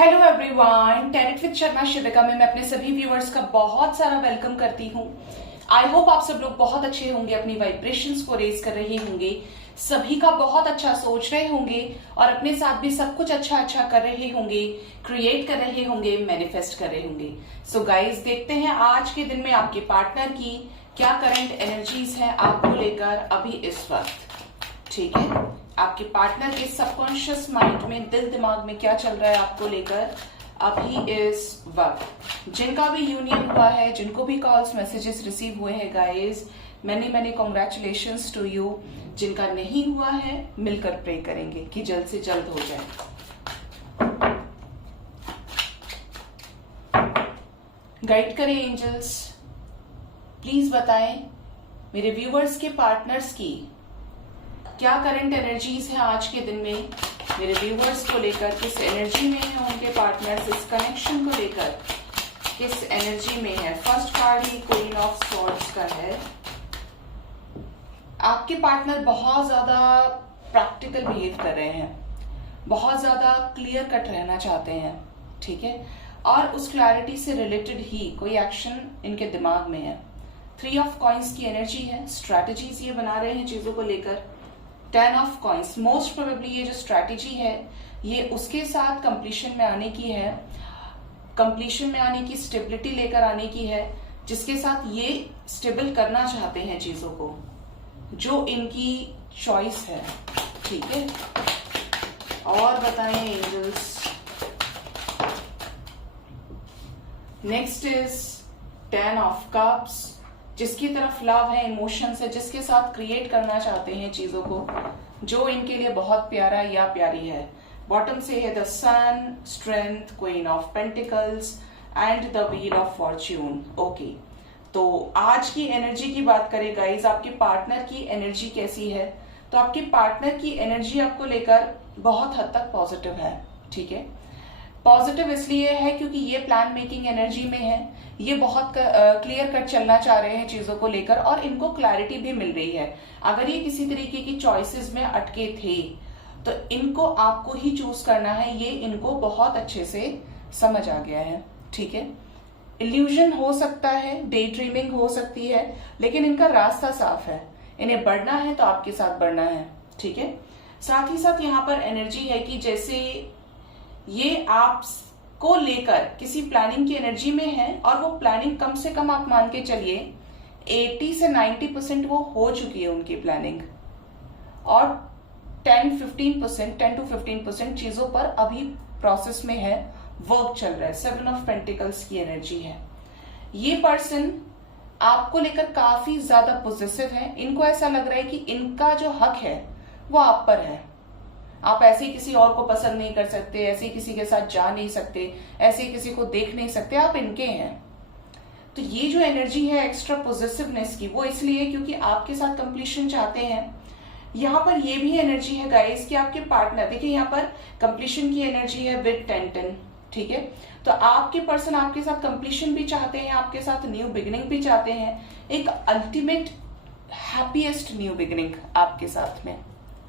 Hello everyone, tarot with Sharma Shivika में मैं अपने सभी व्यूअर्स का बहुत सारा वेलकम करती हूँ। आई होप आप सब लोग बहुत अच्छे होंगे, अपनी वाइब्रेशंस को रेज कर रहे होंगे, सभी का बहुत अच्छा सोच रहे होंगे और अपने साथ भी सब कुछ अच्छा अच्छा कर रहे होंगे, क्रिएट कर रहे होंगे, मैनिफेस्ट कर रहे होंगे। सो गाइज, देखते हैं आज के दिन में आपके पार्टनर की क्या करंट एनर्जीज है आपको लेकर अभी इस वक्त। ठीक है, आपके पार्टनर के सबकॉन्शियस माइंड में, दिल दिमाग में क्या चल रहा है आपको लेकर अभी इस वक्त। जिनका भी यूनियन हुआ है, जिनको भी कॉल्स मैसेजेस रिसीव हुए हैं guys, many congratulations to you. जिनका नहीं हुआ है मिलकर प्रे करेंगे कि जल्द से जल्द हो जाए। गाइड करें एंजल्स, प्लीज बताएं मेरे व्यूअर्स के पार्टनर्स की क्या करंट एनर्जीज है आज के दिन में, मेरे व्यूअर्स को लेकर किस एनर्जी में है उनके पार्टनर्स, इस कनेक्शन को लेकर किस एनर्जी में है। First card he queen of swords का है। आपके पार्टनर बहुत ज्यादा प्रैक्टिकल बिहेव कर रहे हैं, बहुत ज्यादा क्लियर कट रहना चाहते हैं, ठीक है, और उस क्लैरिटी से रिलेटेड ही कोई एक्शन इनके दिमाग में है। 3 ऑफ कॉइंस की एनर्जी है, स्ट्रैटेजीज ये बना रहे हैं चीजों को लेकर। 10 ऑफ कॉइंस, मोस्ट प्रोबेबली ये जो स्ट्रैटेजी है ये उसके साथ कंप्लीशन में आने की है, कंप्लीशन में आने की, स्टेबिलिटी लेकर आने की है, जिसके साथ ये स्टेबल करना चाहते हैं चीजों को, जो इनकी चॉइस है। ठीक है, और बताएं angels. Next is 10 of cups, जिसकी तरफ लव है, इमोशंस है, जिसके साथ क्रिएट करना चाहते हैं चीजों को, जो इनके लिए बहुत प्यारा या प्यारी है। बॉटम से है the sun, strength, queen of pentacles and the wheel of fortune. Okay, तो आज की एनर्जी की बात करें गाइज, आपके पार्टनर की एनर्जी कैसी है, तो आपके पार्टनर की एनर्जी आपको लेकर बहुत हद तक पॉजिटिव है। ठीक है, पॉजिटिव इसलिए है क्योंकि ये प्लान मेकिंग एनर्जी में है, ये बहुत क्लियर कट चलना चाह रहे हैं चीजों को लेकर और इनको क्लैरिटी भी मिल रही है। अगर ये किसी तरीके की चॉइसेस में अटके थे तो इनको आपको ही चूज करना है, ये इनको बहुत अच्छे से समझ आ गया है। ठीक है, इल्यूजन हो सकता है, डे ड्रीमिंग हो सकती है, लेकिन इनका रास्ता साफ है, इन्हें बढ़ना है तो आपके साथ बढ़ना है। ठीक है, साथ ही साथ यहाँ पर एनर्जी है कि जैसे ये आपको लेकर किसी प्लानिंग की एनर्जी में है और वो प्लानिंग कम से कम आप मान के चलिए 80 से 90% वो हो चुकी है उनकी प्लानिंग, और 10 to 15% चीजों पर अभी प्रोसेस में है, वर्क चल रहा है। 7 ऑफ पेंटिकल्स की एनर्जी है। ये पर्सन आपको लेकर काफी ज्यादा पॉजिटिव है, इनको ऐसा लग रहा है कि इनका जो हक है वो आप पर है, आप ऐसे ही किसी और को पसंद नहीं कर सकते, ऐसे ही किसी के साथ जा नहीं सकते, ऐसे ही किसी को देख नहीं सकते, आप इनके हैं। तो ये जो एनर्जी है एक्स्ट्रा पॉजिटिवनेस की, वो इसलिए क्योंकि आपके साथ कंप्लीशन चाहते हैं। यहाँ पर ये भी एनर्जी है गाइस कि आपके पार्टनर, देखिए यहाँ पर कंप्लीशन की एनर्जी है विद 10-10। ठीक है, तो आपके पर्सन आपके साथ कंप्लीशन भी चाहते हैं, आपके साथ न्यू बिगिनिंग भी चाहते हैं, एक अल्टीमेट हैप्पीएस्ट न्यू बिगिनिंग आपके साथ में।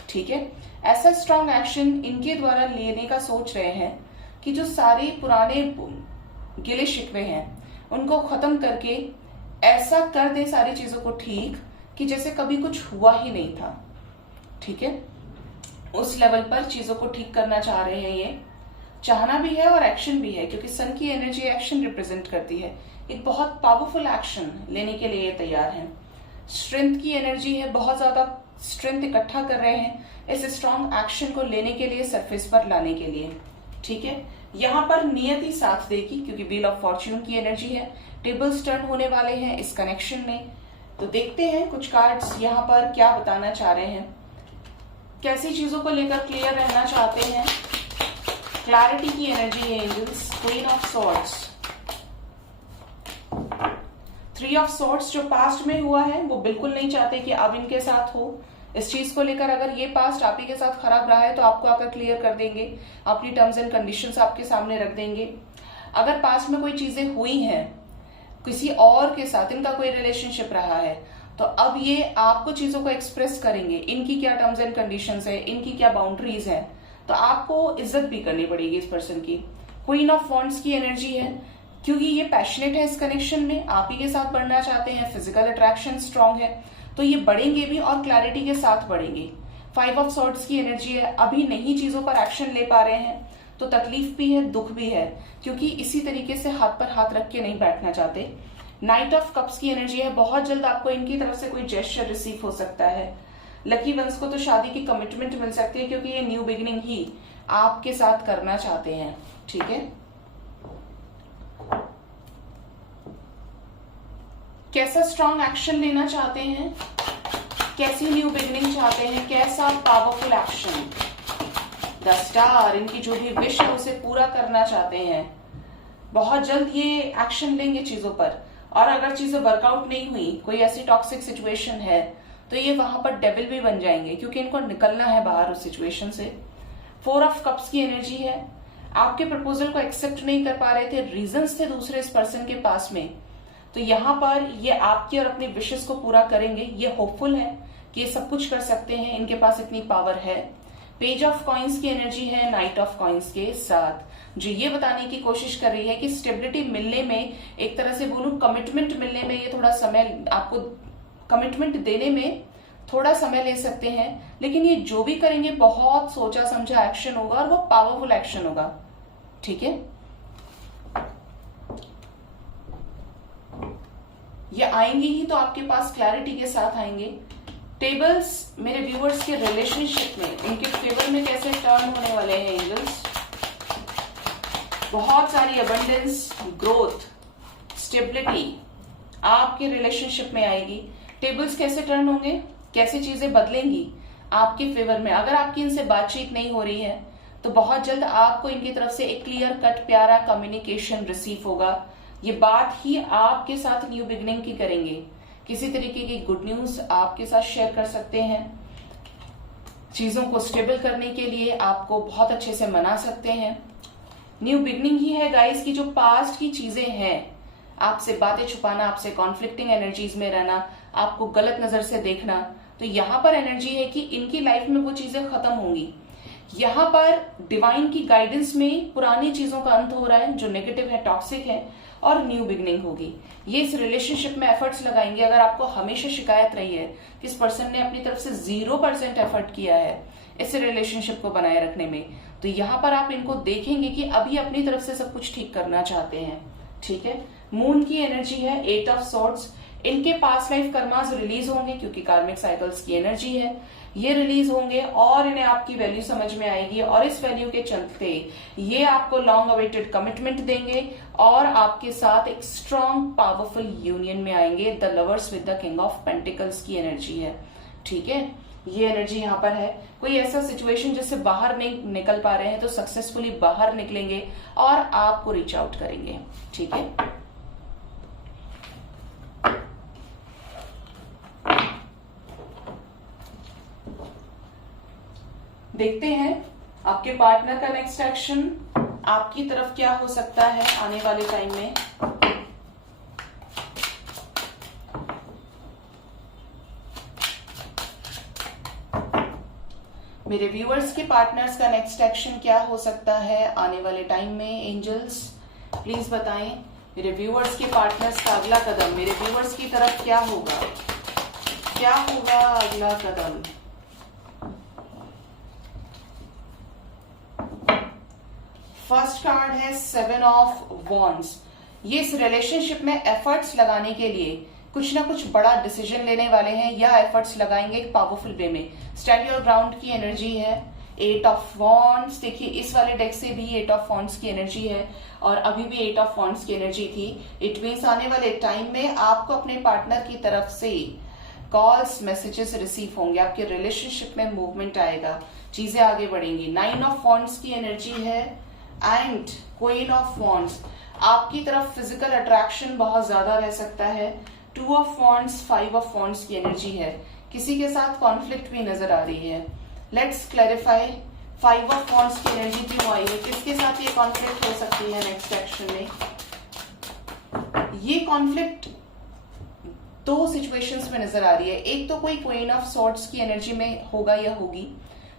ठीक है, ऐसा स्ट्रॉन्ग एक्शन इनके द्वारा लेने का सोच रहे हैं कि जो सारे पुराने गिले शिकवे हैं उनको खत्म करके ऐसा कर दे सारी चीजों को ठीक कि जैसे कभी कुछ हुआ ही नहीं था। ठीक है, उस लेवल पर चीजों को ठीक करना चाह रहे हैं। ये चाहना भी है और एक्शन भी है, क्योंकि सन की एनर्जी एक्शन रिप्रेजेंट करती है। एक बहुत पावरफुल एक्शन लेने के लिए तैयार है। स्ट्रेंथ की एनर्जी है, बहुत ज्यादा स्ट्रेंथ इकट्ठा कर रहे हैं इस स्ट्रॉन्ग एक्शन को लेने के लिए, सरफेस पर लाने के लिए। ठीक है, यहाँ पर नियति साथ देगी क्योंकि व्हील ऑफ फॉर्च्यून की एनर्जी है। टेबल्स टर्न होने वाले हैं इस कनेक्शन में, तो देखते हैं कुछ कार्ड्स यहाँ पर क्या बताना चाह रहे हैं, कैसी चीजों को लेकर क्लियर रहना चाहते हैं। क्लैरिटी की एनर्जी है angels. Queen of swords, 3 of swords, जो पास्ट में हुआ है वो बिल्कुल नहीं चाहते कि अब इनके साथ हो। इस चीज को लेकर अगर ये पास्ट आप ही के साथ खराब रहा है तो आपको आकर क्लियर कर देंगे, अपनी टर्म्स एंड कंडीशंस आपके सामने रख देंगे। अगर पास्ट में कोई चीजें हुई हैं किसी और के साथ, इनका कोई रिलेशनशिप रहा है, तो अब ये आपको चीजों को एक्सप्रेस करेंगे, इनकी क्या टर्म्स एंड कंडीशंस है, इनकी क्या बाउंड्रीज है, तो आपको इज्जत भी करनी पड़ेगी इस पर्सन की। क्वीन ऑफ वॉन्ड्स की एनर्जी है, क्योंकि ये पैशनेट है इस कनेक्शन में, आप ही के साथ बढ़ना चाहते हैं, फिजिकल अट्रैक्शन स्ट्रांग है, तो ये बढ़ेंगे भी और क्लैरिटी के साथ बढ़ेंगे। 5 ऑफ सॉर्ड्स की एनर्जी है, अभी नई चीजों पर एक्शन ले पा रहे हैं तो तकलीफ भी है, दुख भी है, क्योंकि इसी तरीके से हाथ पर हाथ रख के नहीं बैठना चाहते। नाइट ऑफ कप्स की एनर्जी है, बहुत जल्द आपको इनकी तरफ से कोई जेस्चर रिसीव हो सकता है। लकी वंस को तो शादी की कमिटमेंट मिल सकती है, क्योंकि ये न्यू बिगिनिंग ही आपके साथ करना चाहते हैं। ठीक है, कैसा स्ट्रांग एक्शन लेना चाहते हैं, कैसी न्यू बिगिनिंग चाहते हैं, कैसा पावरफुल एक्शन। द स्टार, इनकी जो भी विश है उसे पूरा करना चाहते हैं, बहुत जल्द ये एक्शन लेंगे चीजों पर। और अगर चीजें वर्कआउट नहीं हुई, कोई ऐसी टॉक्सिक सिचुएशन है, तो ये वहां पर डेविल भी बन जाएंगे, क्योंकि इनको निकलना है बाहर उस सिचुएशन से। 4 ऑफ कप्स की एनर्जी है, आपके प्रपोजल को एक्सेप्ट नहीं कर पा रहे थे, रीजंस थे दूसरे इस पर्सन के पास में, तो यहाँ पर ये आपकी और अपनी विशेस को पूरा करेंगे। ये होपफुल है कि ये सब कुछ कर सकते हैं, इनके पास इतनी पावर है। पेज ऑफ कॉइन्स की एनर्जी है नाइट ऑफ कॉइन्स के साथ, जो ये बताने की कोशिश कर रही है कि स्टेबिलिटी मिलने में, एक तरह से बोलूं कमिटमेंट मिलने में, ये थोड़ा समय आपको कमिटमेंट देने में थोड़ा समय ले सकते हैं, लेकिन ये जो भी करेंगे बहुत सोचा समझा एक्शन होगा और वो पावरफुल एक्शन होगा। ठीक है, ये आएंगे ही तो आपके पास क्लैरिटी के साथ आएंगे। टेबल्स मेरे व्यूअर्स के रिलेशनशिप में इनके फेवर में कैसे टर्न होने वाले हैं एंजल्स। बहुत सारी अबंडेंस, ग्रोथ, स्टेबिलिटी आपके रिलेशनशिप में आएगी। टेबल्स कैसे टर्न होंगे, कैसे चीजें बदलेंगी आपके फेवर में। अगर आपकी इनसे बातचीत नहीं हो रही है तो बहुत जल्द आपको इनकी तरफ से एक क्लियर कट प्यारा कम्युनिकेशन रिसीव होगा। ये बात ही आपके साथ न्यू बिगिनिंग की करेंगे, किसी तरीके की गुड न्यूज आपके साथ शेयर कर सकते हैं, चीजों को स्टेबल करने के लिए आपको बहुत अच्छे से मना सकते हैं। न्यू बिगिनिंग ही है गाइस की जो पास्ट की चीजें हैं, आपसे बातें छुपाना, आपसे कॉन्फ्लिक्टिंग एनर्जीज में रहना, आपको गलत नजर से देखना, तो यहां पर एनर्जी है कि इनकी लाइफ में वो चीजें खत्म होंगी। यहां पर डिवाइन की गाइडेंस में पुरानी चीजों का अंत हो रहा है जो नेगेटिव है, टॉक्सिक है, और न्यू बिगनिंग होगी। ये इस रिलेशनशिप में एफर्ट्स लगाएंगे। अगर आपको हमेशा शिकायत रही है कि इस पर्सन ने अपनी तरफ से 0% एफर्ट किया है इस रिलेशनशिप को बनाए रखने में, तो यहां पर आप इनको देखेंगे कि अभी अपनी तरफ से सब कुछ ठीक करना चाहते हैं। ठीक है, मून की एनर्जी है 8 ऑफ सॉर्ड्स। इनके पास्ट लाइफ कर्मास रिलीज होंगे, क्योंकि कार्मिक साइकिल्स की एनर्जी है, ये रिलीज होंगे और इन्हें आपकी वैल्यू समझ में आएगी, और इस वैल्यू के चलते ये आपको लॉन्ग अवेटेड कमिटमेंट देंगे और आपके साथ एक स्ट्रॉन्ग पावरफुल यूनियन में आएंगे। The lovers with the king of pentacles की एनर्जी है। ठीक है, ये एनर्जी यहाँ पर है। कोई ऐसा सिचुएशन जिससे बाहर नहीं निकल पा रहे हैं तो सक्सेसफुली बाहर निकलेंगे और आपको रीच आउट करेंगे। ठीक है, देखते हैं आपके पार्टनर का नेक्स्ट एक्शन आपकी तरफ क्या हो सकता है आने वाले टाइम में। मेरे व्यूअर्स के पार्टनर्स का नेक्स्ट एक्शन क्या हो सकता है आने वाले टाइम में। एंजल्स प्लीज बताएं मेरे व्यूअर्स के पार्टनर्स का अगला कदम मेरे व्यूअर्स की तरफ क्या होगा, क्या होगा अगला कदम। फर्स्ट कार्ड है 7 ऑफ वॉन्ड्स। ये इस रिलेशनशिप में एफर्ट्स लगाने के लिए कुछ ना कुछ बड़ा डिसीजन लेने वाले हैं या एफर्ट्स लगाएंगे एक पावरफुल वे में। स्टैंड योर ग्राउंड की एनर्जी है 8 ऑफ वॉन्ड्स। देखिए इस वाले डेक से भी 8 ऑफ वॉन्ड्स की एनर्जी है और अभी भी 8 ऑफ वॉन्ड्स की एनर्जी थी। इट मीन्स आने वाले टाइम में आपको अपने पार्टनर की तरफ से कॉल्स मैसेजेस रिसीव होंगे, आपके रिलेशनशिप में मूवमेंट आएगा, चीजें आगे बढ़ेंगी। 9 ऑफ वॉन्ड्स की एनर्जी है एंड क्वीन ऑफ वॉन्ड्स। आपकी तरफ फिजिकल अट्रैक्शन बहुत ज्यादा रह सकता है। 2 ऑफ वॉन्ड्स 5 ऑफ वॉन्ड्स की एनर्जी है। किसी के साथ कॉन्फ्लिक्ट भी नजर आ रही है। लेट्स क्लैरिफाई 5 ऑफ वॉन्ड्स की एनर्जी क्यों आई है, किसके साथ ये कॉन्फ्लिक्ट हो सकती है नेक्स्ट एक्शन में। ये कॉन्फ्लिक्ट 2 सिचुएशंस में नजर आ रही है। एक तो कोई क्वीन ऑफ सॉर्ड्स की एनर्जी में होगा या होगी,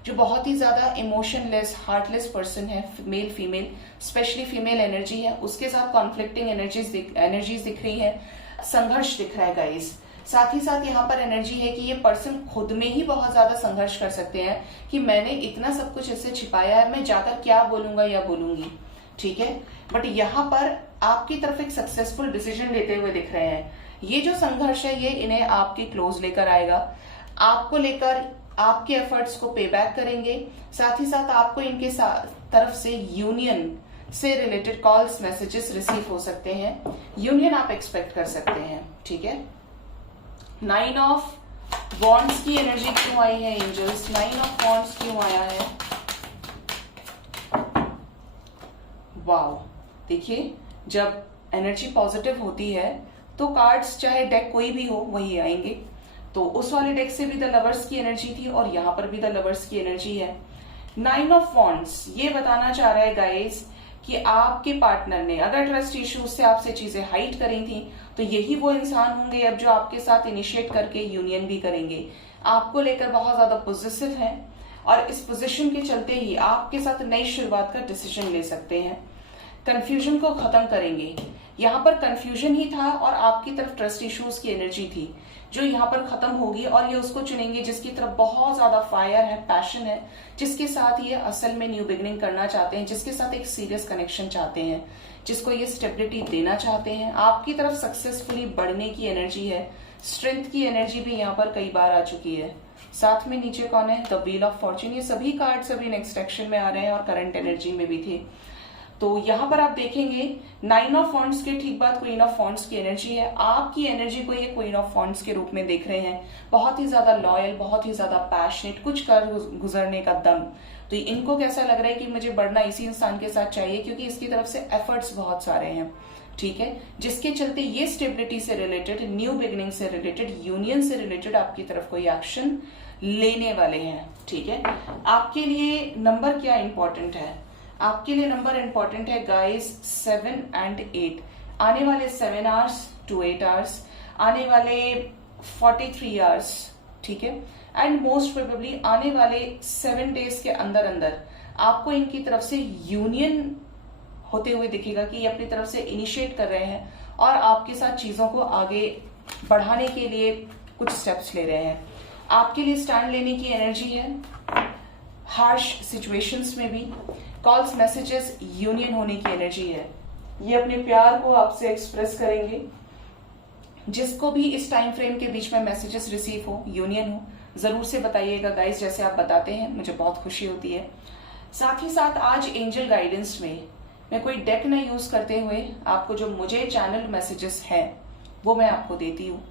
जो बहुत ही ज्यादा इमोशनलेस, हार्टलेस पर्सन है, male female, specially female energy है, उसके साथ कॉन्फ्लिक्टिंग एनर्जीज दिख रही है, संघर्ष दिख रहा है गाइस। साथ ही साथ यहाँ पर एनर्जी है कि ये पर्सन खुद में ही बहुत ज्यादा संघर्ष कर सकते हैं कि मैंने इतना सब कुछ इससे छिपाया है, मैं जाकर क्या बोलूंगा या बोलूंगी, ठीक है। बट यहाँ पर आपकी तरफ एक सक्सेसफुल डिसीजन लेते हुए दिख रहे हैं। ये जो संघर्ष है ये इन्हें आपके क्लोज लेकर आएगा, आपको लेकर आपके एफर्ट्स को पे बैक करेंगे। साथ ही साथ आपको इनके तरफ से यूनियन से रिलेटेड कॉल्स, मैसेजेस रिसीव हो सकते हैं, यूनियन आप एक्सपेक्ट कर सकते हैं, ठीक है। 9 ऑफ वॉन्ड्स की एनर्जी क्यों आई है एंजल्स? 9 ऑफ वॉन्ड्स क्यों आया है? वाओ, देखिए जब एनर्जी पॉजिटिव होती है तो कार्ड्स चाहे डेक कोई भी हो वही आएंगे। तो उस वाले डेक से भी द लवर्स की एनर्जी थी और यहां पर भी द लवर्स की एनर्जी है। 9 ऑफ वॉन्ड्स ये बताना चाह रहा है गाइस कि आपके पार्टनर ने अगर ट्रस्ट इश्यूज से आपसे चीजें हाइड करी थी तो यही वो इंसान होंगे अब जो आपके साथ इनिशिएट करके यूनियन भी करेंगे, आपको लेकर बहुत ज्यादा पॉजिटिव है और इस पोजीशन के चलते ही आपके साथ नई शुरुआत का डिसीजन ले सकते हैं, कंफ्यूजन को खत्म करेंगे। यहाँ पर कंफ्यूजन ही था और आपकी तरफ ट्रस्ट इश्यूज की एनर्जी थी जो यहाँ पर खत्म होगी और ये उसको चुनेंगे जिसकी तरफ बहुत ज्यादा फायर है, पैशन है, जिसके साथ ये असल में न्यू बिगनिंग करना चाहते हैं, जिसके साथ एक सीरियस कनेक्शन चाहते हैं, जिसको ये स्टेबिलिटी देना चाहते हैं। आपकी तरफ सक्सेसफुली बढ़ने की एनर्जी है, स्ट्रेंथ की एनर्जी भी यहाँ पर कई बार आ चुकी है। साथ में नीचे कौन है? The wheel of Fortune. ये सभी कार्ड्स अभी नेक्स्ट एक्शन में आ रहे हैं और करंट एनर्जी में भी थे। तो यहाँ पर आप देखेंगे 9 ऑफ वॉन्ड्स के ठीक बाद क्वीन ऑफ वॉन्ड्स की एनर्जी है। आपकी एनर्जी को ये क्वीन ऑफ वॉन्ड्स के रूप में देख रहे हैं, बहुत ही ज्यादा लॉयल, बहुत ही ज्यादा पैशनेट, कुछ कर गुजरने का दम। तो इनको कैसा लग रहा है कि मुझे बढ़ना इसी इंसान के साथ चाहिए क्योंकि इसकी तरफ से एफर्ट्स बहुत सारे हैं, ठीक है, जिसके चलते ये स्टेबिलिटी से रिलेटेड, न्यू बिगिनिंग से रिलेटेड, यूनियन से रिलेटेड आपकी तरफ कोई एक्शन लेने वाले हैं, ठीक है। आपके लिए नंबर क्या इंपॉर्टेंट है? आपके लिए नंबर इंपॉर्टेंट है गाइस 7 and 8। आने वाले 7 hours to 8 hours, आने वाले 43 hours, ठीक है, एंड मोस्ट प्रोबेबली आने वाले 7 days के अंदर अंदर आपको इनकी तरफ से यूनियन होते हुए दिखेगा कि ये अपनी तरफ से इनिशिएट कर रहे हैं और आपके साथ चीजों को आगे बढ़ाने के लिए कुछ स्टेप्स ले रहे हैं। आपके लिए स्टैंड लेने की एनर्जी है, हार्श सिचुएशंस में भी कॉल्स, मैसेजेस, यूनियन होने की एनर्जी है। ये अपने प्यार को आपसे एक्सप्रेस करेंगे। जिसको भी इस टाइम फ्रेम के बीच में मैसेजेस रिसीव हो, यूनियन हो, जरूर से बताइएगा गाइस, जैसे आप बताते हैं मुझे बहुत खुशी होती है। साथ ही साथ आज एंजल गाइडेंस में मैं कोई डेक न यूज करते हुए आपको जो मुझे चैनल मैसेजेस हैं वो मैं आपको देती हूँ।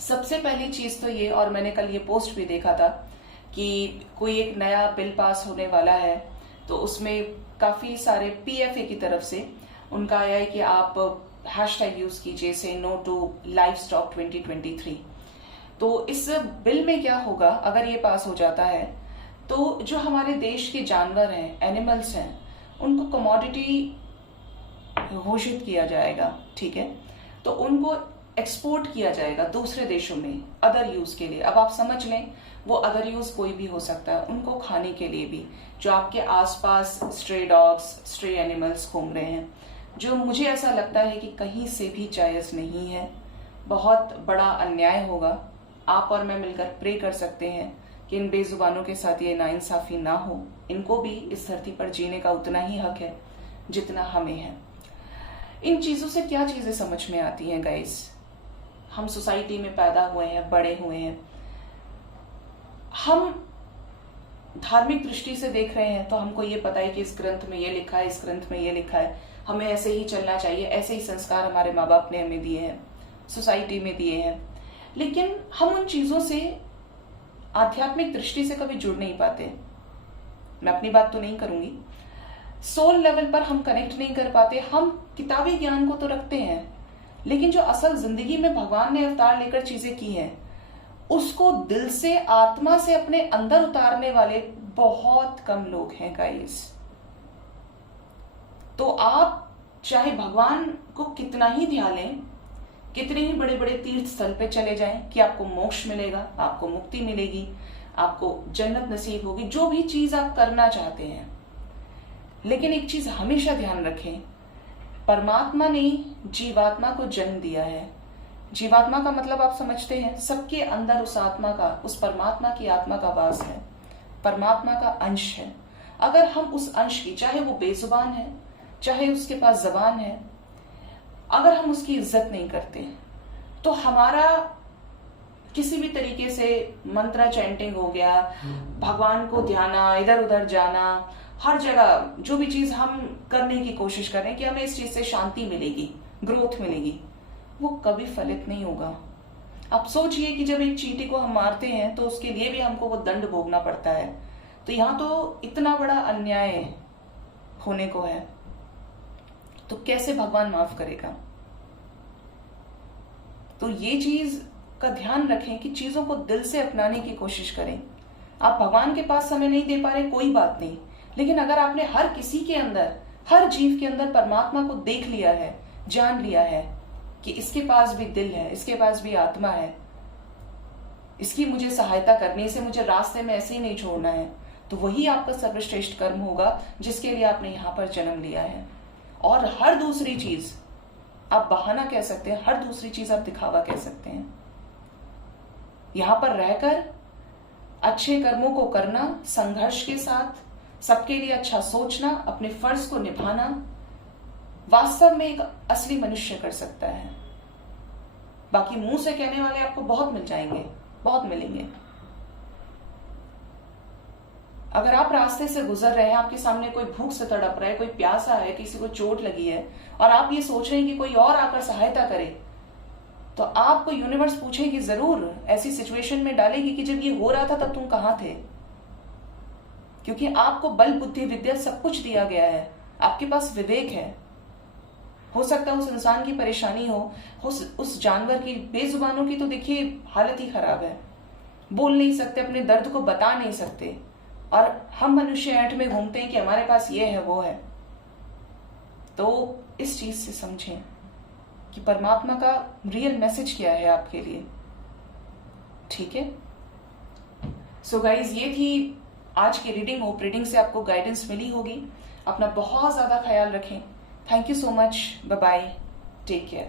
सबसे पहली चीज तो ये, और मैंने कल ये पोस्ट भी देखा था कि कोई एक नया बिल पास होने वाला है तो उसमें काफी सारे पीएफए की तरफ से उनका आया है कि आप हैशटैग यूज कीजिए, से नो टू लाइवस्टॉक 2023। तो इस बिल में क्या होगा अगर ये पास हो जाता है तो जो हमारे देश के जानवर हैं, एनिमल्स हैं, उनको कमोडिटी घोषित किया जाएगा, ठीक है, तो उनको एक्सपोर्ट किया जाएगा दूसरे देशों में अदर यूज के लिए। अब आप समझ लें वो अदर यूज कोई भी हो सकता है, उनको खाने के लिए भी। जो आपके आसपास स्ट्रे डॉग्स, स्ट्रे एनिमल्स घूम रहे हैं, जो मुझे ऐसा लगता है कि कहीं से भी जायज नहीं है, बहुत बड़ा अन्याय होगा। आप और मैं मिलकर प्रे कर सकते हैं कि इन बेजुबानों के साथ ये नाइंसाफी ना हो। इनको भी इस धरती पर जीने का उतना ही हक है जितना हमें है। इन चीजों से क्या चीजें समझ में आती हैं गाइस? हम सोसाइटी में पैदा हुए हैं, बड़े हुए हैं, हम धार्मिक दृष्टि से देख रहे हैं तो हमको ये पता है कि इस ग्रंथ में ये लिखा है, इस ग्रंथ में ये लिखा है, हमें ऐसे ही चलना चाहिए, ऐसे ही संस्कार हमारे माँ बाप ने हमें दिए हैं, सोसाइटी में दिए हैं। लेकिन हम उन चीजों से आध्यात्मिक दृष्टि से कभी जुड़ नहीं पाते। मैं अपनी बात तो नहीं करूंगी, सोल लेवल पर हम कनेक्ट नहीं कर पाते। हम किताबी ज्ञान को तो रखते हैं लेकिन जो असल जिंदगी में भगवान ने अवतार लेकर चीजें की हैं उसको दिल से, आत्मा से अपने अंदर उतारने वाले बहुत कम लोग हैं गाइस। तो आप चाहे भगवान को कितना ही ध्यान लें, कितने ही बड़े बड़े तीर्थ स्थल पे चले जाएं कि आपको मोक्ष मिलेगा, आपको मुक्ति मिलेगी, आपको जन्नत नसीब होगी, जो भी चीज आप करना चाहते हैं। लेकिन एक चीज हमेशा ध्यान रखें, परमात्मा ने जीवात्मा को जन्म दिया है। जीवात्मा का मतलब आप समझते हैं, सबके अंदर उस आत्मा का, उस परमात्मा की आत्मा का वास है, परमात्मा का अंश है। अगर हम उस अंश की, चाहे वो बेजुबान है, चाहे उसके पास जबान है, अगर हम उसकी इज्जत नहीं करते तो हमारा किसी भी तरीके से मंत्र चैंटिंग हो गया, भगवान को ध्याना, इधर उधर जाना, हर जगह जो भी चीज हम करने की कोशिश करें कि हमें इस चीज से शांति मिलेगी, ग्रोथ मिलेगी, वो कभी फलित नहीं होगा। आप सोचिए कि जब एक चींटी को हम मारते हैं तो उसके लिए भी हमको वो दंड भोगना पड़ता है। तो यहां तो इतना बड़ा अन्याय होने को है, तो कैसे भगवान माफ करेगा? तो ये चीज का ध्यान रखें कि चीजों को दिल से अपनाने की कोशिश करें। आप भगवान के पास समय नहीं दे पा रहे, कोई बात नहीं, लेकिन अगर आपने हर किसी के अंदर, हर जीव के अंदर परमात्मा को देख लिया है, जान लिया है कि इसके पास भी दिल है, इसके पास भी आत्मा है, इसकी मुझे सहायता करनी, इसे मुझे रास्ते में ऐसे ही नहीं छोड़ना है, तो वही आपका सर्वश्रेष्ठ कर्म होगा जिसके लिए आपने यहां पर जन्म लिया है। और हर दूसरी चीज आप बहाना कह सकते हैं, हर दूसरी चीज आप दिखावा कह सकते हैं। यहां पर रहकर अच्छे कर्मों को करना, संघर्ष के साथ सबके लिए अच्छा सोचना, अपने फर्ज को निभाना, वास्तव में एक असली मनुष्य कर सकता है। बाकी मुंह से कहने वाले आपको बहुत मिल जाएंगे, बहुत मिलेंगे। अगर आप रास्ते से गुजर रहे हैं, आपके सामने कोई भूख से तड़प रहा है, कोई प्यासा है, किसी को चोट लगी है, और आप ये सोच रहे हैं कि कोई और आकर सहायता करे, तो आपको यूनिवर्स पूछेगी, जरूर ऐसी सिचुएशन में डालेगी कि जब ये हो रहा था तब तुम कहां थे। क्योंकि आपको बल, बुद्धि, विद्या सब कुछ दिया गया है, आपके पास विवेक है। हो सकता है उस इंसान की परेशानी हो, उस जानवर की, बेजुबानों की तो देखिए हालत ही खराब है, बोल नहीं सकते, अपने दर्द को बता नहीं सकते, और हम मनुष्य ऐंठ में घूमते हैं कि हमारे पास ये है वो है। तो इस चीज से समझें कि परमात्मा का रियल मैसेज क्या है आपके लिए। ठीक है, सो गाइज, ये थी आज की रीडिंग। होप रीडिंग से आपको गाइडेंस मिली होगी। अपना बहुत ज्यादा ख्याल रखें। Thank you so much, bye bye, take care.